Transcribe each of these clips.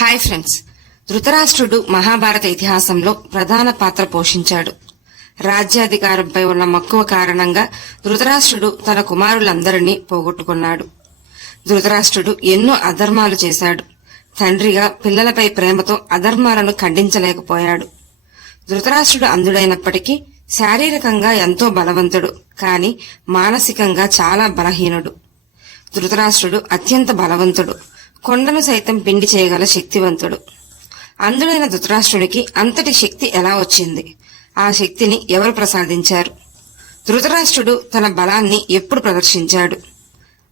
Hi friends. ధృతరాష్ట్రుడు మహాభారత ఇతిహాసంలో ప్రధాన పాత్ర పోషించాడు. రాజ్యాధికారంపై ఉన్న మక్కువ కారణంగా ధృతరాష్ట్రుడు తన కుమారులందరినీ పోగొట్టుకున్నాడు. ధృతరాష్ట్రుడు ఎన్నో అధర్మాలు చేశాడు. తండ్రిగా పిల్లలపై ప్రేమతో అధర్మాలను ఖండించలేకపోయాడు. ధృతరాష్ట్రుడు అందుడైనప్పటికీ శారీరకంగా ఎంతో బలవంతుడు కాని మానసికంగా చాలా బలహీనుడు. ధృతరాష్ట్రుడు అత్యంత బలవంతుడు. కొండను సైతం పిండి చేయగల శక్తివంతుడు. అందుడైన ధృతరాష్ట్రుడికి అంతటి శక్తి ఎలా వచ్చింది? ఆ శక్తిని ఎవరు ప్రసాదించారు? ధృతరాష్ట్రుడు తన బలాన్ని ఎప్పుడు ప్రదర్శించాడు?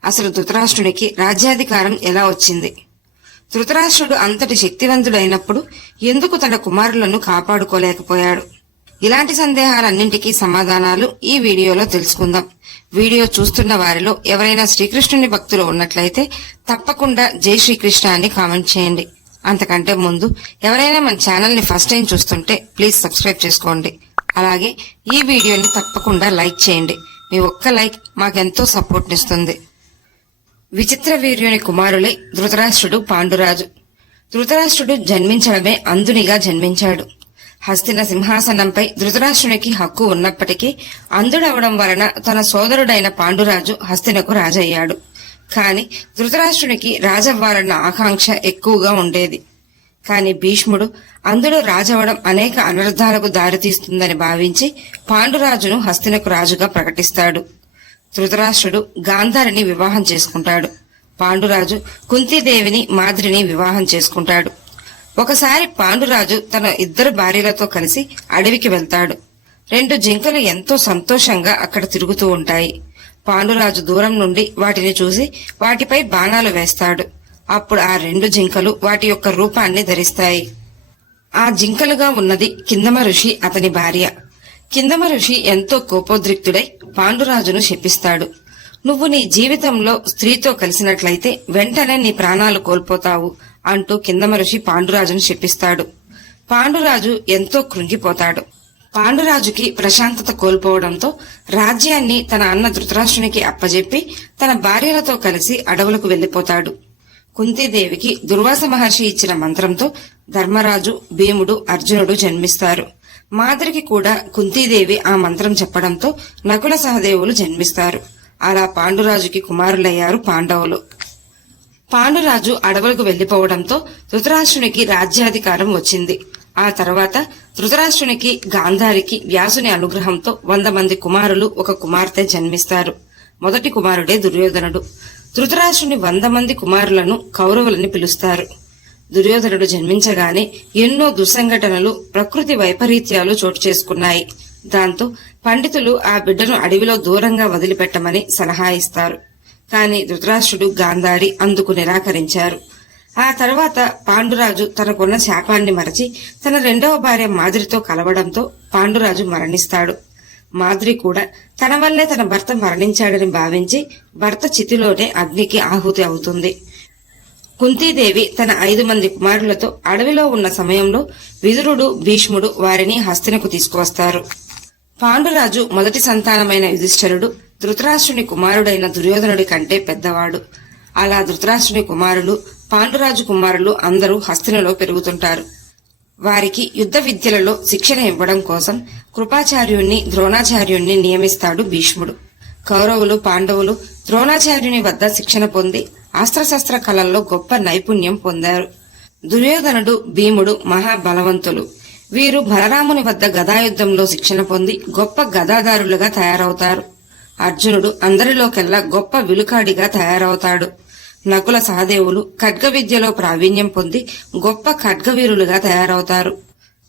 అసలు ధృతరాష్ట్రుడికి రాజ్యాధికారం ఎలా వచ్చింది? ధృతరాష్ట్రుడు అంతటి శక్తివంతుడైనప్పుడు ఎందుకు తన కుమారులను కాపాడుకోలేకపోయాడు? ఇలాంటి సందేహాలన్నింటికీ సమాధానాలు ఈ వీడియోలో తెలుసుకుందాం. వీడియో చూస్తున్న వారిలో ఎవరైనా శ్రీకృష్ణుని భక్తులు ఉన్నట్లయితే తప్పకుండా జై శ్రీకృష్ణ అని కామెంట్ చేయండి. అంతకంటే ముందు ఎవరైనా మన ఛానల్ని ఫస్ట్ టైం చూస్తుంటే ప్లీజ్ సబ్స్క్రైబ్ చేసుకోండి. అలాగే ఈ వీడియోని తప్పకుండా లైక్ చేయండి. మీ ఒక్క లైక్ మాకెంతో సపోర్ట్నిస్తుంది విచిత్ర వీర్యుని కుమారులే ధృతరాష్ట్రుడు పాండురాజు. ధృతరాష్ట్రుడు జన్మించడమే అందునిగా జన్మించాడు. హస్తిన సింహాసనంపై ధృతరాష్ట్రునికి హక్కు ఉన్నప్పటికీ అందుడవడం వలన తన సోదరుడైన పాండురాజు హస్తినకు రాజయ్యాడు. కాని ధృతరాష్ట్రునికి రాజవ్వాలన్న ఆకాంక్ష ఎక్కువగా ఉండేది. కాని భీష్ముడు అందుడు రాజవడం అనేక అనర్థాలకు దారితీస్తుందని భావించి పాండురాజును హస్తినకు రాజుగా ప్రకటిస్తాడు. ధృతరాష్ట్రుడు గాంధారిని వివాహం చేసుకుంటాడు. పాండురాజు కుంతీదేవిని మాద్రిని వివాహం చేసుకుంటాడు. ఒకసారి పాండురాజు తన ఇద్దరు భార్యలతో కలిసి అడవికి వెళ్తాడు. రెండు జింకలు ఎంతో సంతోషంగా అక్కడ తిరుగుతూ ఉంటాయి. పాండురాజు దూరం నుండి వాటిని చూసి వాటిపై బాణాలు వేస్తాడు. అప్పుడు ఆ రెండు జింకలు వాటి యొక్క రూపాన్ని ధరిస్తాయి. ఆ జింకలుగా ఉన్నది కిందమ ఋషి అతని భార్య. కిందమ ఋషి ఎంతో కోపోద్రిక్తుడై పాండురాజును శపిస్తాడు. నువ్వు నీ జీవితంలో స్త్రీతో కలిసినట్లయితే వెంటనే నీ ప్రాణాలు కోల్పోతావు. అంటూ కింద ఋషి పాండురాజును శపిస్తాడు. పాండురాజు ఎంతో కృంగిపోతాడు. పాండురాజుకి ప్రశాంతత కోల్పోవడంతో రాజ్యాన్ని తన అన్న ధృతరాష్ట్రునికి అప్పజెప్పి తన భార్యలతో కలిసి అడవులకు వెళ్ళిపోతాడు కుంతీదేవికి దుర్వాస మహర్షి ఇచ్చిన మంత్రంతో ధర్మరాజు భీముడు అర్జునుడు జన్మిస్తారు. మాదిరికి కూడా కుంతీదేవి ఆ మంత్రం చెప్పడంతో నకుల సహదేవులు జన్మిస్తారు. అలా పాండురాజుకి కుమారులయ్యారు పాండవులు. పాండురాజు అడవులకు వెళ్ళిపోవడంతో ధృతరాష్ట్రునికి రాజ్యాధికారం వచ్చింది. ఆ తర్వాత ధృతరాష్ట్రునికి గాంధారికి వ్యాసుని అనుగ్రహంతో వంద మంది కుమారులు ఒక కుమార్తె జన్మిస్తారు. మొదటి కుమారుడే దుర్యోధనుడు. ధృతరాష్ట్రుని వంద మంది కుమారులను కౌరవులని పిలుస్తారు. దుర్యోధనుడు జన్మించగానే ఎన్నో దుస్సంఘటనలు ప్రకృతి వైపరీత్యాలు చోటు చేసుకున్నాయి. దాంతో పండితులు ఆ బిడ్డను అడవిలో దూరంగా వదిలిపెట్టమని సలహా ఇస్తారు. కాని ధృతరాష్ట్రుడు గాంధారి అందుకు నిరాకరించారు. ఆ తర్వాత పాండురాజు తనకున్న శాపాన్ని మరచి తన రెండవ భార్య మాదిరితో కలవడంతో పాండురాజు మరణిస్తాడు. మాద్రి కూడా తన వల్లే తన భర్త మరణించాడని భావించి భర్త చితిలోనే అగ్నికి ఆహుతి అవుతుంది. కుంతీదేవి తన ఐదు మంది కుమారులతో అడవిలో ఉన్న సమయంలో విదురుడు భీష్ముడు వారిని హస్తినకు తీసుకువస్తారు. పాండురాజు మొదటి సంతానమైన యుధిష్ఠరుడు ధృతరాష్ట్రుని కుమారుడైన దుర్యోధనుడి కంటే పెద్దవాడు. అలా ధృతరాష్ట్రుని కుమారులు పాండురాజు కుమారులు అందరూ హస్తినలో పెరుగుతుంటారు. వారికి యుద్ధ విద్యలలో శిక్షణ ఇవ్వడం కోసం కృపాచార్యుణ్ణి ద్రోణాచార్యుణ్ణి నియమిస్తాడు భీష్ముడు. కౌరవులు పాండవులు ద్రోణాచార్యుని వద్ద శిక్షణ పొంది అస్త్రశస్త్ర కళల్లో గొప్ప నైపుణ్యం పొందారు. దుర్యోధనుడు భీముడు మహాబలవంతులు. వీరు బలరాముని వద్ద గదాయుద్ధంలో శిక్షణ పొంది గొప్ప గదాదారులుగా తయారవుతారు. అర్జునుడు అందరిలోకెల్లా గొప్ప విలుకాడిగా తయారవుతాడు. నకుల సహదేవులు ఖడ్గ విద్యలో ప్రావీణ్యం పొంది గొప్ప ఖడ్గవీరులుగా తయారవుతారు.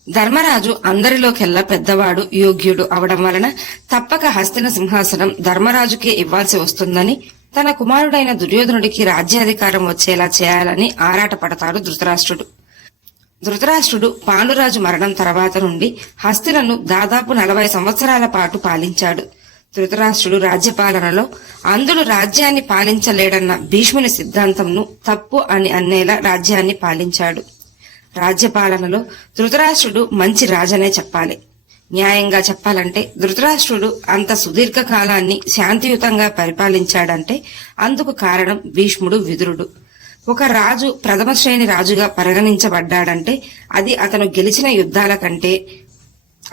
ధర్మరాజు అందరిలోకెల్లా పెద్దవాడు యోగ్యుడు అవడం వలన తప్పక హస్తిన సింహాసనం ధర్మరాజుకే ఇవ్వాల్సి వస్తుందని తన కుమారుడైన దుర్యోధనుడికి రాజ్యాధికారం వచ్చేలా చేయాలని ఆరాటపడతాడు ధృతరాష్ట్రుడు. ధృతరాష్ట్రుడు పాండురాజు మరణం తర్వాత నుండి హస్తినను దాదాపు నలభై సంవత్సరాల పాటు పాలించాడు. ధృతరాష్ట్రుడు రాజ్యపాలనలో అందులో రాజ్యాన్ని పాలించలేడన్న భీష్ముని సిద్ధాంతంను తప్పు అని అన్నేలా రాజ్యాన్ని పాలించాడు. రాజ్యపాలనలో ధృతరాష్ట్రుడు మంచి రాజనే చెప్పాలి. న్యాయంగా చెప్పాలంటే ధృతరాష్ట్రుడు అంత సుదీర్ఘ కాలాన్ని శాంతియుతంగా పరిపాలించాడంటే అందుకు కారణం భీష్ముడు విదురుడు. ఒక రాజు ప్రథమ శ్రేణి రాజుగా పరిగణించబడ్డాడంటే అది అతను గెలిచిన యుద్ధాల కంటే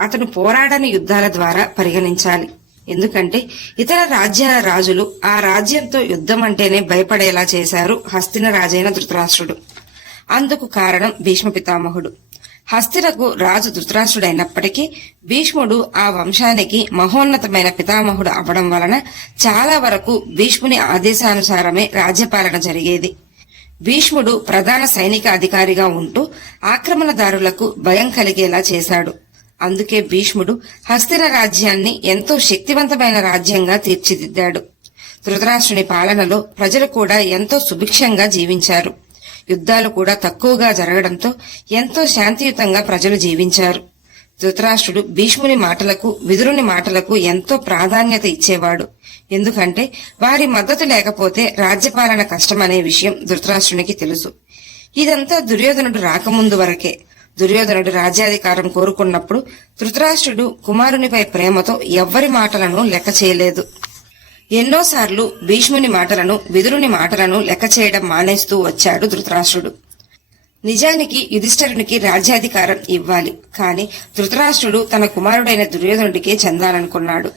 అతను పోరాడని యుద్ధాల ద్వారా పరిగణించాలి. ఎందుకంటే ఇతర రాజ్యాల రాజులు ఆ రాజ్యంతో యుద్ధం అంటేనే భయపడేలా చేశారు హస్తిన రాజైన ధృతరాష్ట్రుడు. అందుకు కారణం భీష్మ పితామహుడు. హస్తినకు రాజు ధృతరాష్ట్రుడైనప్పటికీ భీష్ముడు ఆ వంశానికి మహోన్నతమైన పితామహుడు అవడం వలన చాలా వరకు భీష్ముని ఆదేశానుసారమే రాజ్యపాలన జరిగేది. భీష్ముడు ప్రధాన సైనిక అధికారిగా ఉంటూ ఆక్రమణదారులకు భయం కలిగేలా చేశాడు. అందుకే భీష్ముడు హస్తిన రాజ్యాన్ని ఎంతో శక్తివంతమైన రాజ్యంగా తీర్చిదిద్దాడు. ధృతరాష్ట్రుని పాలనలో ప్రజలు కూడా ఎంతో సుభిక్షంగా జీవించారు. యుద్ధాలు కూడా తక్కువగా జరగడంతో ఎంతో శాంతియుతంగా ప్రజలు జీవించారు. ధృతరాష్ట్రుడు భీష్ముని మాటలకు విదురుని మాటలకు ఎంతో ప్రాధాన్యత ఇచ్చేవాడు. ఎందుకంటే వారి మద్దతు లేకపోతే రాజ్యపాలన కష్టమనే విషయం ధృతరాష్ట్రునికి తెలుసు. ఇదంతా దుర్యోధనుడు రాకముందు వరకే. దుర్యోధనుడు రాజ్యాధికారం కోరుకున్నప్పుడు ధృతరాష్ట్రుడు కుమారునిపై ప్రేమతో ఎవ్వరి మాటలను లెక్క చేయలేదు. ఎన్నోసార్లు భీష్ముని మాటలను విదురుని మాటలను లెక్క చేయడం మానేస్తూ వచ్చాడు ధృతరాష్ట్రుడు. నిజానికి యుధిష్ఠరునికి రాజ్యాధికారం ఇవ్వాలి. కాని ధృతరాష్ట్రుడు తన కుమారుడైన దుర్యోధనుడికే చెందాలనుకున్నాడు.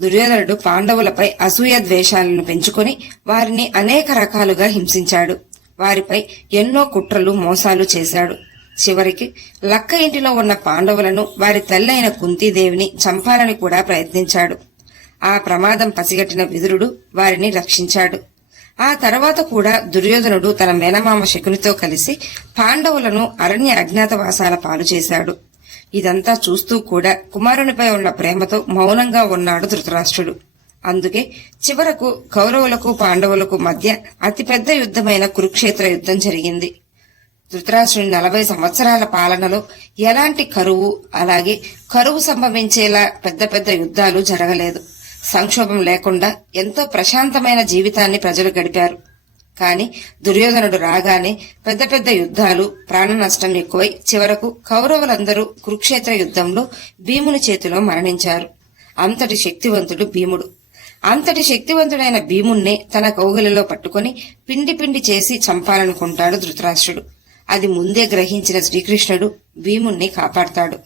దుర్యోధనుడు పాండవులపై అసూయ ద్వేషాలను పెంచుకొని వారిని అనేక రకాలుగా హింసించాడు. వారిపై ఎన్నో కుట్రలు మోసాలు చేశాడు. చివరికి లక్క ఇంటిలో ఉన్న పాండవులను వారి తల్లైన కుంతీదేవిని చంపాలని కూడా ప్రయత్నించాడు. ఆ ప్రమాదం పసిగట్టిన విదురుడు వారిని రక్షించాడు. ఆ తర్వాత కూడా దుర్యోధనుడు తన మేనమామ శకునితో కలిసి పాండవులను అరణ్య అజ్ఞాతవాసాల పాలు చేశాడు. ఇదంతా చూస్తూ కూడా కుమారునిపై ఉన్న ప్రేమతో మౌనంగా ఉన్నాడు ధృతరాష్ట్రుడు. అందుకే చివరకు కౌరవులకు పాండవులకు మధ్య అతిపెద్ద యుద్ధమైన కురుక్షేత్ర యుద్ధం జరిగింది. ధృతరాష్ట్రుని నలభై సంవత్సరాల పాలనలో ఎలాంటి కరువు అలాగే కరువు సంభవించేలా పెద్ద పెద్ద యుద్ధాలు జరగలేదు. సంక్షోభం లేకుండా ఎంతో ప్రశాంతమైన జీవితాన్ని ప్రజలు గడిపారు. కాని దుర్యోధనుడు రాగానే పెద్ద పెద్ద యుద్ధాలు ప్రాణ నష్టం ఎక్కువై చివరకు కౌరవులందరూ కురుక్షేత్ర యుద్ధంలో భీముని చేతిలో మరణించారు. అంతటి శక్తివంతుడు భీముడు. అంతటి శక్తివంతుడైన భీముణ్ణే తన కౌగిలిలో పట్టుకొని పిండి పిండి చేసి చంపాలనుకుంటాడు ధృతరాష్ట్రుడు. అది ముందే గ్రహించిన శ్రీకృష్ణుడు భీముణ్ణి కాపాడతాడు.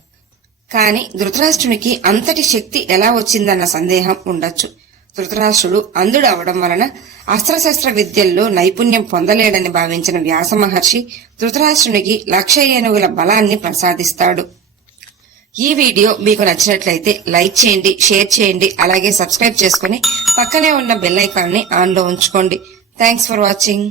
కాని ధృతరాష్ట్రునికి అంతటి శక్తి ఎలా వచ్చిందన్న సందేహం ఉండొచ్చు. ధృతరాష్ట్రుడు అంధుడు అవడం వలన అస్త్రశస్త్ర విద్యల్లో నైపుణ్యం పొందలేడని భావించిన వ్యాస మహర్షి ధృతరాష్ట్రునికి లక్ష ఏనుగుల బలాన్ని ప్రసాదిస్తాడు. ఈ వీడియో మీకు నచ్చినట్లయితే లైక్ చేయండి షేర్ చేయండి అలాగే సబ్స్క్రైబ్ చేసుకుని పక్కనే ఉన్న బెల్ ఐకాన్ని ఆన్లో ఉంచుకోండి. Thanks for watching.